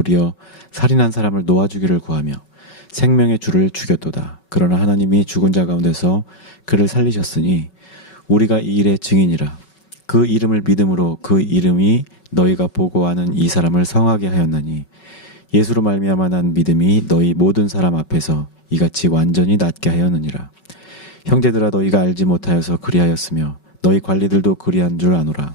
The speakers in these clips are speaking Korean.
도리어 살인한 사람을 놓아주기를 구하며 생명의 주를 죽였도다. 그러나 하나님이 죽은 자 가운데서 그를 살리셨으니 우리가 이 일의 증인이라. 그 이름을 믿음으로 그 이름이 너희가 보고하는 이 사람을 성하게 하였나니 예수로 말미암아 난 믿음이 너희 모든 사람 앞에서 이같이 완전히 낫게 하였느니라. 형제들아, 너희가 알지 못하여서 그리하였으며 너희 관리들도 그리한 줄 아노라.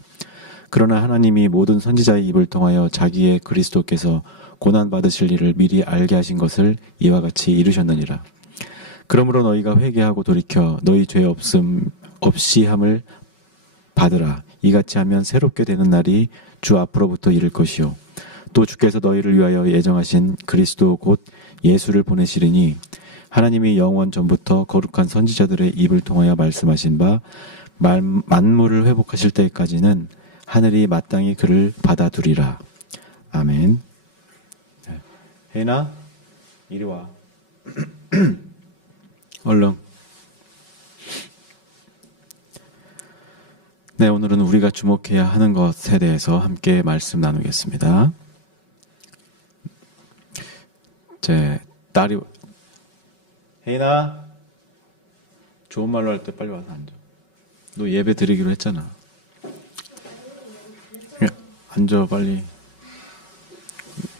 그러나 하나님이 모든 선지자의 입을 통하여 자기의 그리스도께서 고난받으실 일을 미리 알게 하신 것을 이와 같이 이루셨느니라. 그러므로 너희가 회개하고 돌이켜 너희 죄 없이 함을 받으라. 이같이 하면 새롭게 되는 날이 주 앞으로부터 이를 것이요 또 주께서 너희를 위하여 예정하신 그리스도 곧 예수를 보내시리니 하나님이 영원 전부터 거룩한 선지자들의 입을 통하여 말씀하신 바 만물을 회복하실 때까지는 하늘이 마땅히 그를 받아두리라. 아멘. 혜인아, 이리 와. 얼른. 네, 오늘은 우리가 주목해야 하는 것에 대해서 함께 말씀 나누겠습니다. 제 딸이, 혜인아, 좋은 말로 할 때 빨리 와서 앉아. 너 예배 드리기로 했잖아. 앉아, 빨리.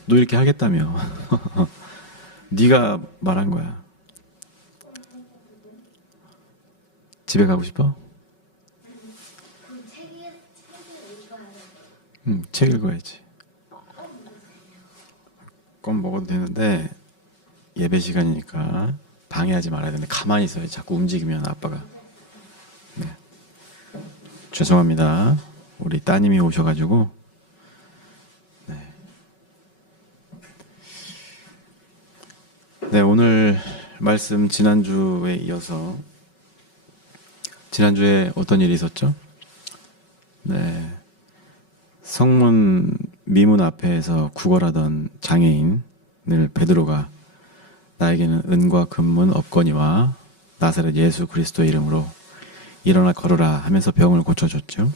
너 이렇게 하겠다며. 네가 말한 거야. 집에 가고 싶어? 책 읽어야지. 껌 먹어도 되는데 예배 시간이니까 방해하지 말아야 되는데 가만히 있어요. 자꾸 움직이면 아빠가. 네. 죄송합니다. 우리 따님이 오셔가지고. 네, 오늘 말씀 지난주에 이어서 지난주에 어떤 일이 있었죠? 네, 성문 미문 앞에서 구걸하던 장애인을 베드로가 나에게는 은과 금은 없거니와 나사렛 예수 그리스도의 이름으로 일어나 걸으라 하면서 병을 고쳐줬죠.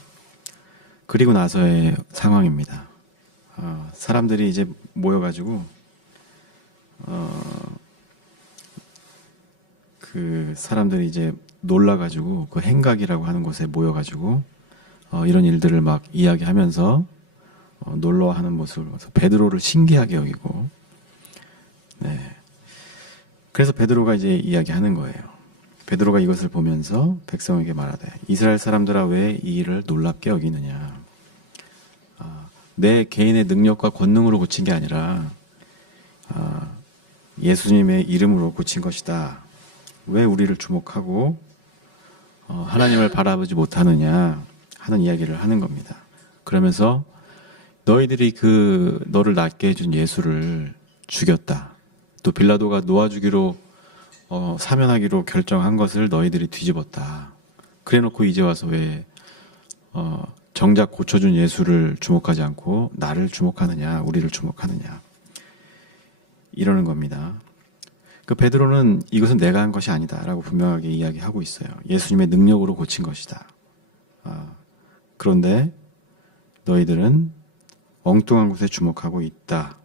그리고 나서의 상황입니다. 사람들이 이제 모여가지고 그 사람들이 이제 놀라가지고 그 행각이라고 하는 곳에 모여가지고 이런 일들을 막 이야기하면서 놀러하는 모습을 봐서 베드로를 신기하게 여기고, 네. 그래서 베드로가 이제 이야기하는 거예요. 베드로가 이것을 보면서 백성에게 말하되 이스라엘 사람들아 왜 이 일을 놀랍게 여기느냐. 내 개인의 능력과 권능으로 고친 게 아니라 예수님의 이름으로 고친 것이다. 왜 우리를 주목하고 하나님을 바라보지 못하느냐 하는 이야기를 하는 겁니다. 그러면서 너희들이 너를 낫게 해준 예수를 죽였다. 또 빌라도가 놓아주기로 사면하기로 결정한 것을 너희들이 뒤집었다. 그래놓고 이제 와서 왜 정작 고쳐준 예수를 주목하지 않고 나를 주목하느냐, 우리를 주목하느냐, 이러는 겁니다. 그 베드로는 이것은 내가 한 것이 아니다라고 분명하게 이야기하고 있어요. 예수님의 능력으로 고친 것이다. 그런데 너희들은 엉뚱한 곳에 주목하고 있다.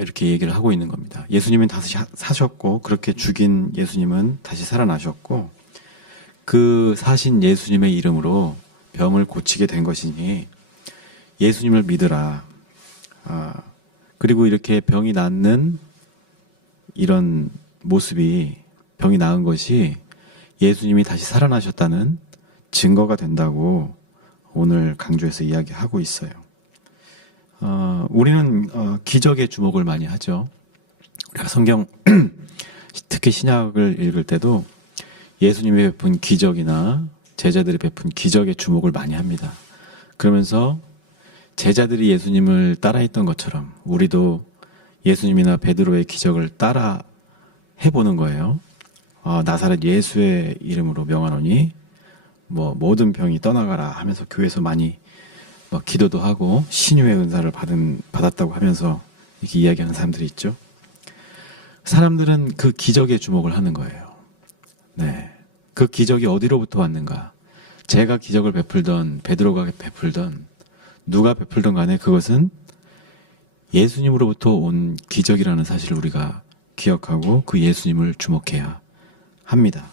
이렇게 얘기를 하고 있는 겁니다. 예수님은 다시 사셨고 그렇게 죽인 예수님은 다시 살아나셨고 그 사신 예수님의 이름으로 병을 고치게 된 것이니 예수님을 믿으라. 그리고 이렇게 병이 낫는 이런 모습이, 병이 나은 것이 예수님이 다시 살아나셨다는 증거가 된다고 오늘 강조해서 이야기하고 있어요. 우리는 기적에 주목을 많이 하죠. 우리가 성경, 특히 신약을 읽을 때도 예수님이 베푼 기적이나 제자들이 베푼 기적에 주목을 많이 합니다. 그러면서 제자들이 예수님을 따라했던 것처럼 우리도 예수님이나 베드로의 기적을 따라 해보는 거예요. 나사렛 예수의 이름으로 명하노니 모든 병이 떠나가라 하면서 교회에서 많이 기도도 하고 신유의 은사를 받았다고 하면서 이렇게 이야기하는 사람들이 있죠. 사람들은 그 기적에 주목을 하는 거예요. 네, 그 기적이 어디로부터 왔는가? 제가 기적을 베풀던, 베드로가 베풀던, 누가 베풀던 간에 그것은 예수님으로부터 온 기적이라는 사실을 우리가 기억하고 그 예수님을 주목해야 합니다.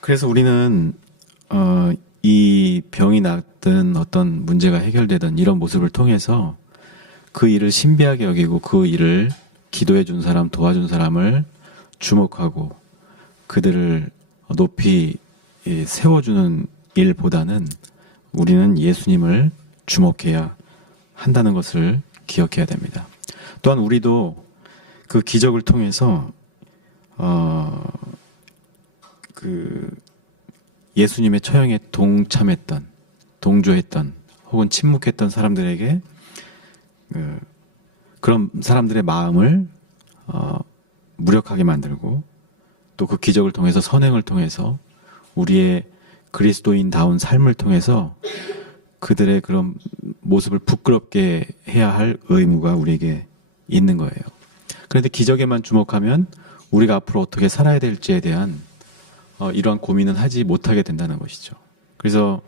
그래서 우리는 이 병이 낫든 어떤 문제가 해결되든 이런 모습을 통해서 그 일을 신비하게 여기고 그 일을 기도해 준 사람, 도와준 사람을 주목하고 그들을 높이 세워주는 일보다는 우리는 예수님을 주목해야 한다는 것을 기억해야 됩니다. 또한 우리도 그 기적을 통해서 그 예수님의 처형에 동참했던, 동조했던 혹은 침묵했던 사람들에게 그런 사람들의 마음을 무력하게 만들고 또 그 기적을 통해서 선행을 통해서 우리의 그리스도인다운 삶을 통해서 그들의 그런 모습을 부끄럽게 해야 할 의무가 우리에게 있는 거예요. 그런데 기적에만 주목하면 우리가 앞으로 어떻게 살아야 될지에 대한 이러한 고민은 하지 못하게 된다는 것이죠. 그래서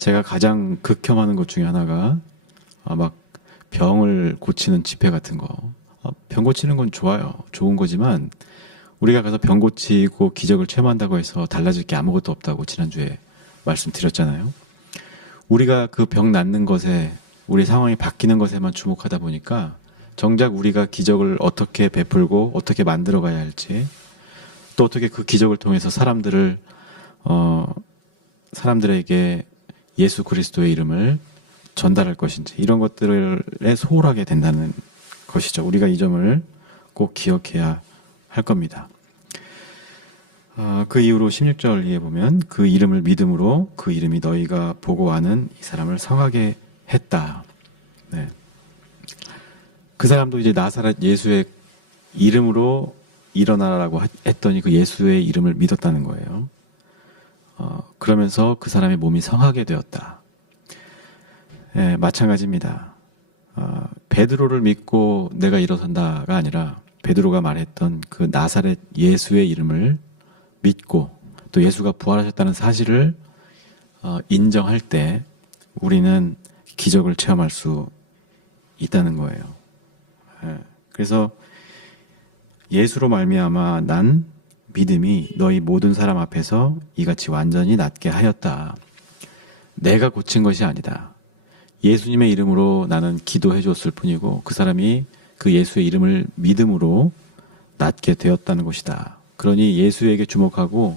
제가 가장 극혐하는 것 중에 하나가 막 병을 고치는 집회 같은 거. 병 고치는 건 좋아요. 좋은 거지만 우리가 가서 병 고치고 기적을 체험한다고 해서 달라질 게 아무것도 없다고 지난주에 말씀드렸잖아요. 우리가 그 병 낫는 것에 우리 상황이 바뀌는 것에만 주목하다 보니까 정작 우리가 기적을 어떻게 베풀고 어떻게 만들어 가야 할지 또 어떻게 그 기적을 통해서 사람들에게 예수 그리스도의 이름을 전달할 것인지 이런 것들에 소홀하게 된다는 것이죠. 우리가 이 점을 꼭 기억해야 할 겁니다. 그 이후로 16절 에 보면 그 이름을 믿음으로 그 이름이 너희가 보고 아는 이 사람을 성하게 했다. 네. 그 사람도 이제 나사렛 예수의 이름으로 일어나라고 했더니 그 예수의 이름을 믿었다는 거예요. 그러면서 그 사람의 몸이 성하게 되었다. 네, 마찬가지입니다. 베드로를 믿고 내가 일어선다가 아니라 베드로가 말했던 그 나사렛 예수의 이름을 믿고 또 예수가 부활하셨다는 사실을 인정할 때 우리는 기적을 체험할 수 있다는 거예요. 그래서 예수로 말미암아 난 믿음이 너희 모든 사람 앞에서 이같이 완전히 낫게 하였다. 내가 고친 것이 아니다. 예수님의 이름으로 나는 기도해 줬을 뿐이고 그 사람이 그 예수의 이름을 믿음으로 낫게 되었다는 것이다. 그러니 예수에게 주목하고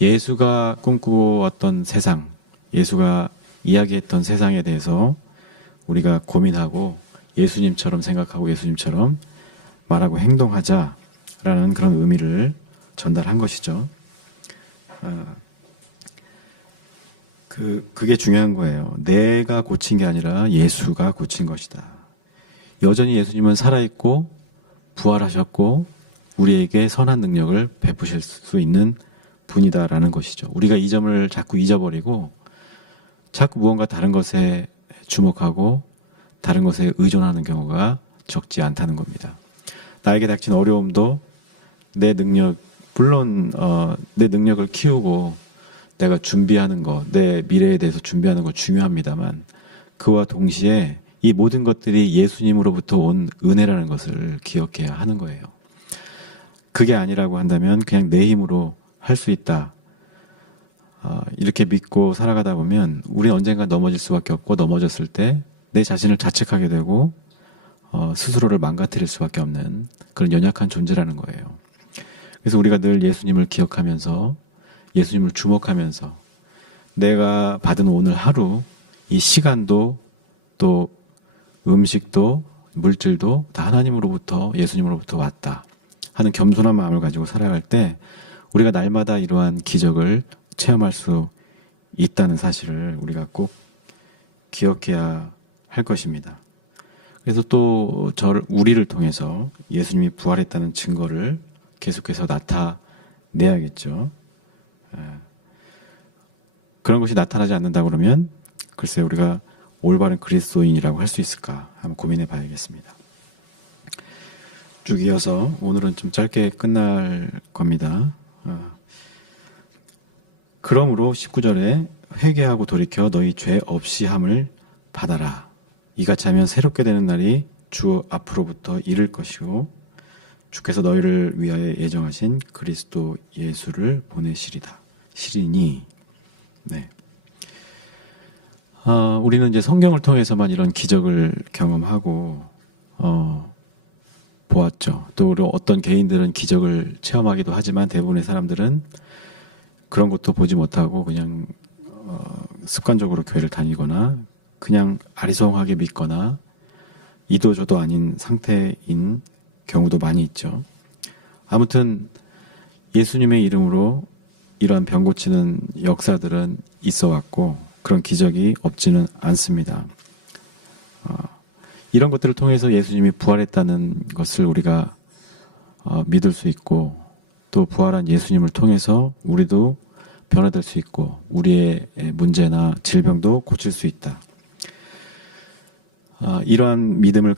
예수가 꿈꾸었던 세상, 예수가 이야기했던 세상에 대해서 우리가 고민하고 예수님처럼 생각하고 예수님처럼 말하고 행동하자라는 그런 의미를 전달한 것이죠. 그게 중요한 거예요. 내가 고친 게 아니라 예수가 고친 것이다. 여전히 예수님은 살아있고 부활하셨고 우리에게 선한 능력을 베푸실 수 있는 분이다라는 것이죠. 우리가 이 점을 자꾸 잊어버리고 자꾸 무언가 다른 것에 주목하고 다른 것에 의존하는 경우가 적지 않다는 겁니다. 나에게 닥친 어려움도 내 능력, 물론 내 능력을 키우고 내가 준비하는 것, 내 미래에 대해서 준비하는 것 중요합니다만 그와 동시에 이 모든 것들이 예수님으로부터 온 은혜라는 것을 기억해야 하는 거예요. 그게 아니라고 한다면 그냥 내 힘으로 할 수 있다. 이렇게 믿고 살아가다 보면 우리는 언젠가 넘어질 수밖에 없고 넘어졌을 때 내 자신을 자책하게 되고 스스로를 망가뜨릴 수밖에 없는 그런 연약한 존재라는 거예요. 그래서 우리가 늘 예수님을 기억하면서 예수님을 주목하면서 내가 받은 오늘 하루 이 시간도 또 음식도 물질도 다 하나님으로부터 예수님으로부터 왔다 하는 겸손한 마음을 가지고 살아갈 때 우리가 날마다 이러한 기적을 체험할 수 있다는 사실을 우리가 꼭 기억해야 할 것입니다. 그래서 또 우리를 통해서 예수님이 부활했다는 증거를 계속해서 나타내야겠죠. 그런 것이 나타나지 않는다 그러면 글쎄 우리가 올바른 그리스도인이라고 할 수 있을까 한번 고민해 봐야겠습니다. 쭉 이어서 오늘은 좀 짧게 끝날 겁니다. 그러므로 19절에 회개하고 돌이켜 너희 죄 없이 함을 받아라. 이같이 하면 새롭게 되는 날이 주 앞으로부터 이를 것이고 주께서 너희를 위하여 예정하신 그리스도 예수를 보내시리다. 시리니. 네. 우리는 이제 성경을 통해서만 이런 기적을 경험하고 보았죠. 또 우리 어떤 개인들은 기적을 체험하기도 하지만 대부분의 사람들은 그런 것도 보지 못하고 그냥 습관적으로 교회를 다니거나 그냥 아리송하게 믿거나 이도저도 아닌 상태인 경우도 많이 있죠. 아무튼 예수님의 이름으로 이러한 병 고치는 역사들은 있어 왔고 그런 기적이 없지는 않습니다. 이런 것들을 통해서 예수님이 부활했다는 것을 우리가 믿을 수 있고 또 부활한 예수님을 통해서 우리도 변화될 수 있고 우리의 문제나 질병도 고칠 수 있다. 이러한 믿음을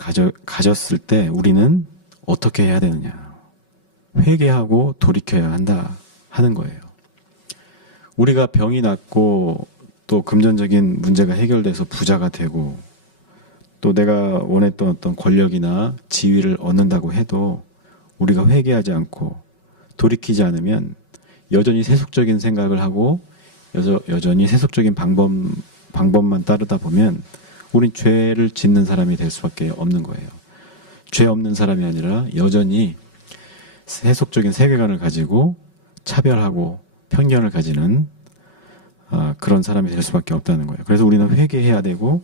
가졌을 때 우리는 어떻게 해야 되느냐? 회개하고 돌이켜야 한다 하는 거예요. 우리가 병이 낫고 또 금전적인 문제가 해결돼서 부자가 되고 또 내가 원했던 어떤 권력이나 지위를 얻는다고 해도 우리가 회개하지 않고 돌이키지 않으면 여전히 세속적인 생각을 하고 여전히 세속적인 방법만 따르다 보면 우린 죄를 짓는 사람이 될 수밖에 없는 거예요. 죄 없는 사람이 아니라 여전히 세속적인 세계관을 가지고 차별하고 편견을 가지는 그런 사람이 될 수밖에 없다는 거예요. 그래서 우리는 회개해야 되고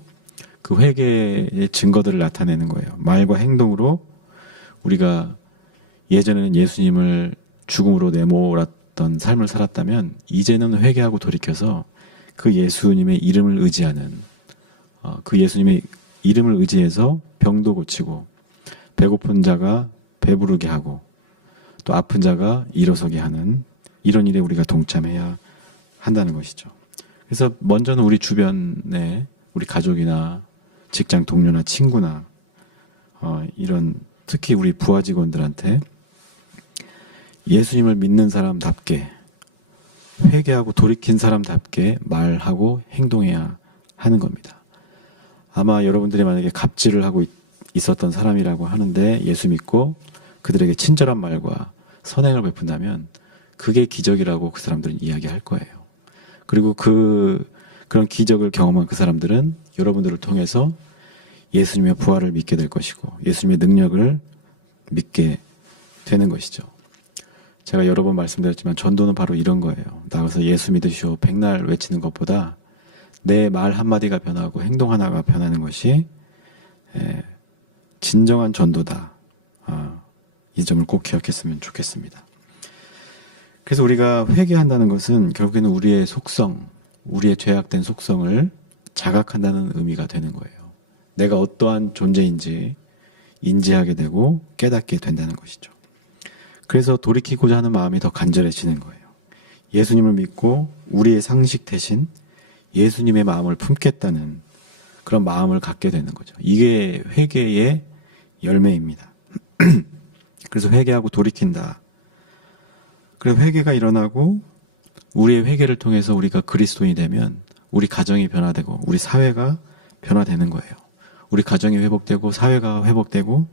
그 회개의 증거들을 나타내는 거예요. 말과 행동으로 우리가 예전에는 예수님을 죽음으로 내몰았던 삶을 살았다면 이제는 회개하고 돌이켜서 그 예수님의 이름을 의지하는 그 예수님의 이름을 의지해서 병도 고치고 배고픈 자가 배부르게 하고 또 아픈 자가 일어서게 하는 이런 일에 우리가 동참해야 한다는 것이죠. 그래서 먼저는 우리 주변에 우리 가족이나 직장 동료나 친구나 이런 특히 우리 부하 직원들한테 예수님을 믿는 사람답게 회개하고 돌이킨 사람답게 말하고 행동해야 하는 겁니다. 아마 여러분들이 만약에 갑질을 하고 있었던 사람이라고 하는데 예수 믿고 그들에게 친절한 말과 선행을 베푼다면 그게 기적이라고 그 사람들은 이야기할 거예요. 그리고 그런 기적을 경험한 그 사람들은 여러분들을 통해서 예수님의 부활을 믿게 될 것이고 예수님의 능력을 믿게 되는 것이죠. 제가 여러 번 말씀드렸지만 전도는 바로 이런 거예요. 나가서 예수 믿으시오 백날 외치는 것보다 내 말 한마디가 변하고 행동 하나가 변하는 것이 진정한 전도다. 이 점을 꼭 기억했으면 좋겠습니다. 그래서 우리가 회개한다는 것은 결국에는 우리의 속성, 우리의 죄악된 속성을 자각한다는 의미가 되는 거예요. 내가 어떠한 존재인지 인지하게 되고 깨닫게 된다는 것이죠. 그래서 돌이키고자 하는 마음이 더 간절해지는 거예요. 예수님을 믿고 우리의 상식 대신 예수님의 마음을 품겠다는 그런 마음을 갖게 되는 거죠. 이게 회개의 열매입니다. 그래서 회개하고 돌이킨다. 그래서 회개가 일어나고 우리의 회개를 통해서 우리가 그리스도인이 되면 우리 가정이 변화되고 우리 사회가 변화되는 거예요. 우리 가정이 회복되고 사회가 회복되고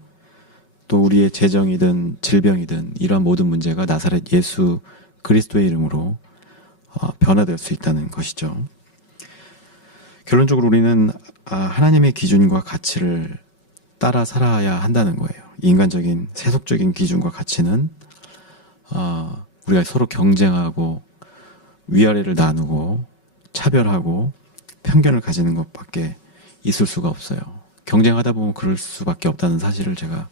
또 우리의 재정이든 질병이든 이러한 모든 문제가 나사렛 예수 그리스도의 이름으로 변화될 수 있다는 것이죠. 결론적으로 우리는 하나님의 기준과 가치를 따라 살아야 한다는 거예요. 인간적인 세속적인 기준과 가치는 우리가 서로 경쟁하고 위아래를 나누고 차별하고 편견을 가지는 것밖에 있을 수가 없어요. 경쟁하다 보면 그럴 수밖에 없다는 사실을 제가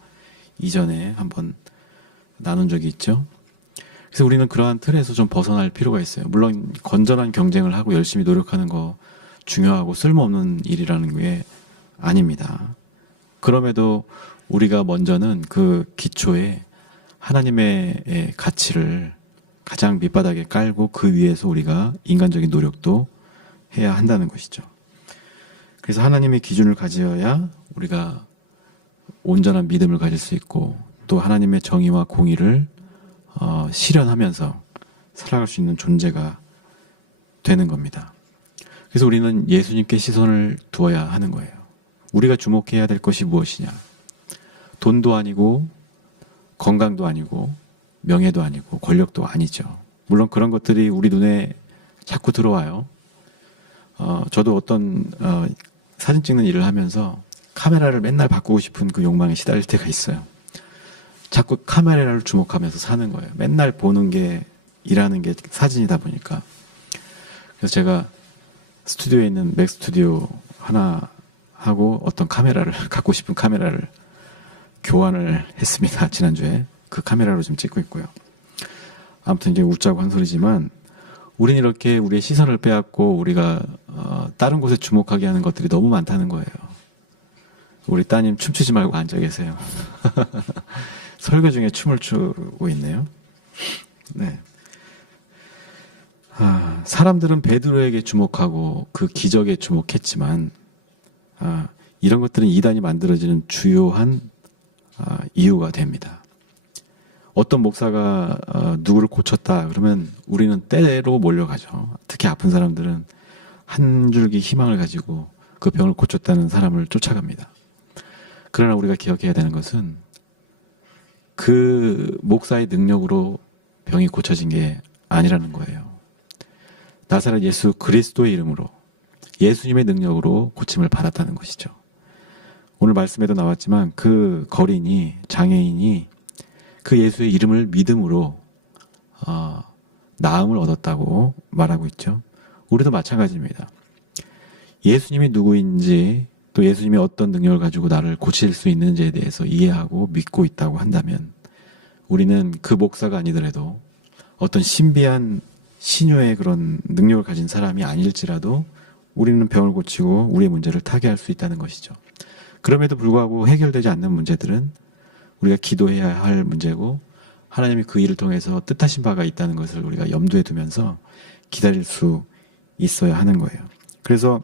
이전에 한번 나눈 적이 있죠. 그래서 우리는 그러한 틀에서 좀 벗어날 필요가 있어요. 물론 건전한 경쟁을 하고 열심히 노력하는 거 중요하고 쓸모없는 일이라는 게 아닙니다. 그럼에도 우리가 먼저는 그 기초에 하나님의 가치를 가장 밑바닥에 깔고 그 위에서 우리가 인간적인 노력도 해야 한다는 것이죠. 그래서 하나님의 기준을 가져야 우리가 온전한 믿음을 가질 수 있고 또 하나님의 정의와 공의를 실현하면서 살아갈 수 있는 존재가 되는 겁니다. 그래서 우리는 예수님께 시선을 두어야 하는 거예요. 우리가 주목해야 될 것이 무엇이냐? 돈도 아니고 건강도 아니고 명예도 아니고 권력도 아니죠. 물론 그런 것들이 우리 눈에 자꾸 들어와요. 저도 어떤 사진 찍는 일을 하면서 카메라를 맨날 바꾸고 싶은 그 욕망에 시달릴 때가 있어요. 자꾸 카메라를 주목하면서 사는 거예요. 맨날 보는 게, 일하는 게 사진이다 보니까. 그래서 제가 스튜디오에 있는 맥 스튜디오 하나 하고 어떤 카메라를, 갖고 싶은 카메라를 교환을 했습니다. 지난주에. 그 카메라로 좀 찍고 있고요. 아무튼 이제 웃자고 한 소리지만, 우린 이렇게 우리의 시선을 빼앗고 우리가 다른 곳에 주목하게 하는 것들이 너무 많다는 거예요. 우리 따님 춤추지 말고 앉아 계세요. 설교 중에 춤을 추고 있네요. 네. 사람들은 베드로에게 주목하고 그 기적에 주목했지만 이런 것들은 이단이 만들어지는 주요한 이유가 됩니다. 어떤 목사가 누구를 고쳤다 그러면 우리는 때로 몰려가죠. 특히 아픈 사람들은 한 줄기 희망을 가지고 그 병을 고쳤다는 사람을 쫓아갑니다. 그러나 우리가 기억해야 되는 것은 그 목사의 능력으로 병이 고쳐진 게 아니라는 거예요. 나사렛 예수 그리스도의 이름으로 예수님의 능력으로 고침을 받았다는 것이죠. 오늘 말씀에도 나왔지만 그 거린이, 장애인이 그 예수의 이름을 믿음으로 나음을 얻었다고 말하고 있죠. 우리도 마찬가지입니다. 예수님이 누구인지 또 예수님이 어떤 능력을 가지고 나를 고칠 수 있는지에 대해서 이해하고 믿고 있다고 한다면 우리는 그 목사가 아니더라도 어떤 신비한 신유의 그런 능력을 가진 사람이 아닐지라도 우리는 병을 고치고 우리의 문제를 타개할 수 있다는 것이죠. 그럼에도 불구하고 해결되지 않는 문제들은 우리가 기도해야 할 문제고 하나님이 그 일을 통해서 뜻하신 바가 있다는 것을 우리가 염두에 두면서 기다릴 수 있어야 하는 거예요. 그래서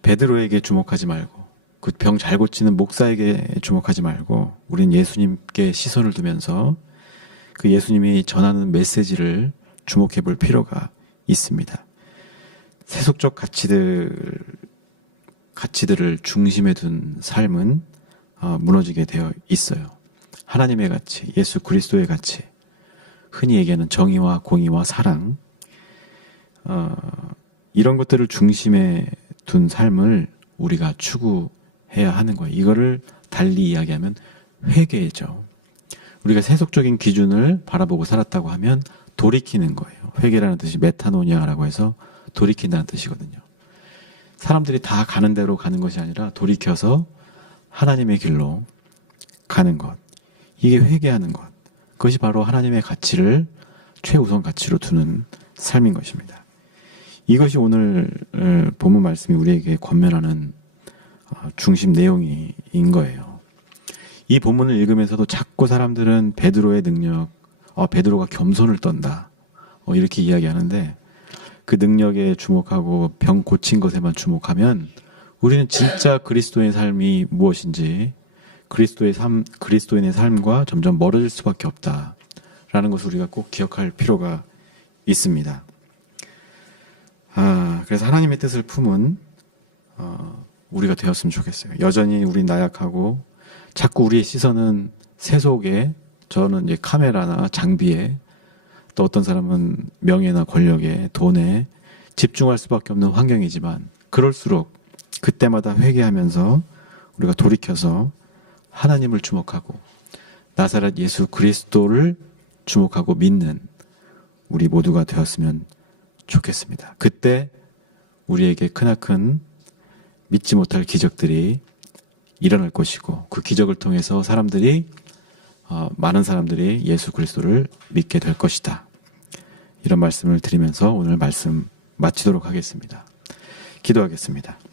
베드로에게 주목하지 말고 그 병 잘 고치는 목사에게 주목하지 말고 우린 예수님께 시선을 두면서 그 예수님이 전하는 메시지를 주목해 볼 필요가 있습니다. 세속적 가치들을 중심에 둔 삶은 무너지게 되어 있어요. 하나님의 가치, 예수 그리스도의 가치, 흔히 얘기하는 정의와 공의와 사랑, 이런 것들을 중심에 둔 삶을 우리가 추구해야 하는 거예요. 이거를 달리 이야기하면 회개죠. 우리가 세속적인 기준을 바라보고 살았다고 하면 돌이키는 거예요. 회개라는 뜻이 메타노니아라고 해서 돌이킨다는 뜻이거든요. 사람들이 다 가는 대로 가는 것이 아니라 돌이켜서 하나님의 길로 가는 것. 이게 회개하는 것. 그것이 바로 하나님의 가치를 최우선 가치로 두는 삶인 것입니다. 이것이 오늘 본문 말씀이 우리에게 권면하는 중심 내용인 거예요. 이 본문을 읽으면서도 자꾸 사람들은 베드로의 능력, 베드로가 겸손을 떤다. 이렇게 이야기하는데 그 능력에 주목하고 병 고친 것에만 주목하면 우리는 진짜 그리스도의 삶이 무엇인지 그리스도인의 삶과 점점 멀어질 수밖에 없다라는 것을 우리가 꼭 기억할 필요가 있습니다. 그래서 하나님의 뜻을 품은 우리가 되었으면 좋겠어요. 여전히 우리 나약하고 자꾸 우리의 시선은 세속에, 저는 이제 카메라나 장비에, 또 어떤 사람은 명예나 권력에, 돈에 집중할 수밖에 없는 환경이지만 그럴수록 그때마다 회개하면서 우리가 돌이켜서 하나님을 주목하고 나사렛 예수 그리스도를 주목하고 믿는 우리 모두가 되었으면 좋겠습니다. 그때 우리에게 크나큰 믿지 못할 기적들이 일어날 것이고 그 기적을 통해서 많은 사람들이 예수 그리스도를 믿게 될 것이다. 이런 말씀을 드리면서 오늘 말씀 마치도록 하겠습니다. 기도하겠습니다.